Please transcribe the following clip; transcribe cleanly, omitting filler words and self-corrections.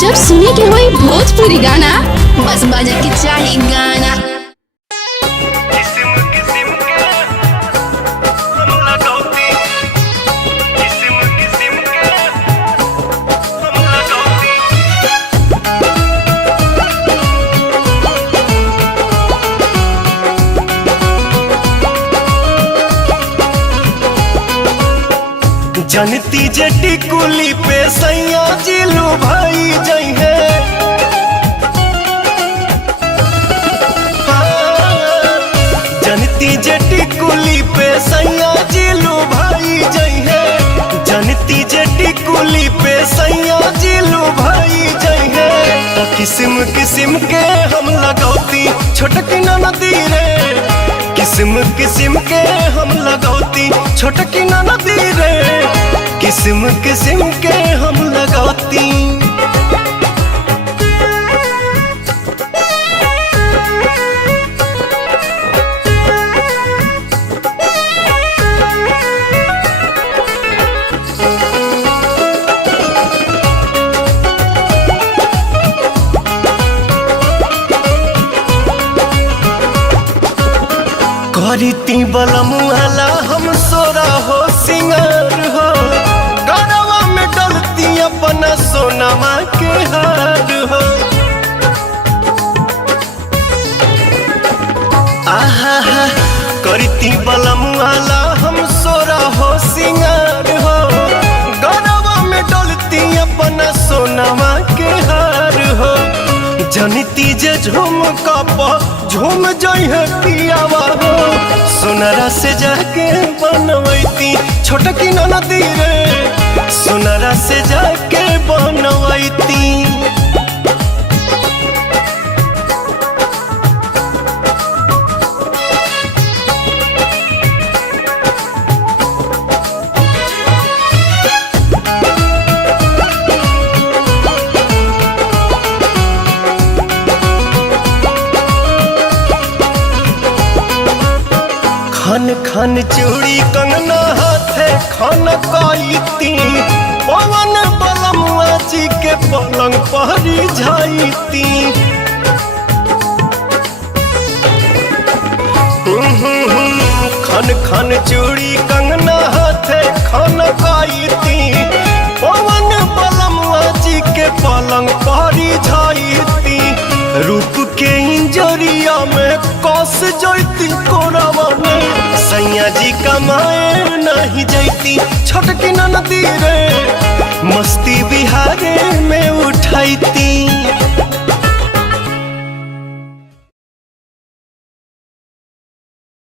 जब सुने के होई भोजपुरी गाना, बस बजे के चाही गाना। जनती जटी कुली पे सैया जिलू भाई जई है। जनती जटी कुली पे सैया जिलू भाई जई है। जनती जटी कुली पे सैया जिलू भाई जई है। तो किस्म किस्म के हम लगौती छोटकी नदी रे। किस्म किस्म के हम लगौती छोटकी नदी रे। किस्म किस्म के हम लगौती। करीती बलमुआला हम सोरा हो सिंगार हो। गरवा में डलती अपना सोनमा के हार हो। आहा करीती बलमुआला हम सोरा हो सिंगार हो। गरवा में डलती अपना सोनमा के हार हो। जनिती जे झूम कप झूम जई है पियावा हो। सोनरा से जाके बनवैती छोटकी नदी रे। सोनरा से जाके बनवैती। खन खन चूड़ी कंगना हाथे खन काईती। पवन बलमुआ जी के पलंग पहरी जाईती। खन खन चूड़ी कंगना हाथे खन काईती। पवन बलमुआ जी के पलंग पहरी जाईती। रूप के इंजरिया में कस जैती कोरावा में। सैया जी कमाए नहीं जैती छोटकी नदी रे।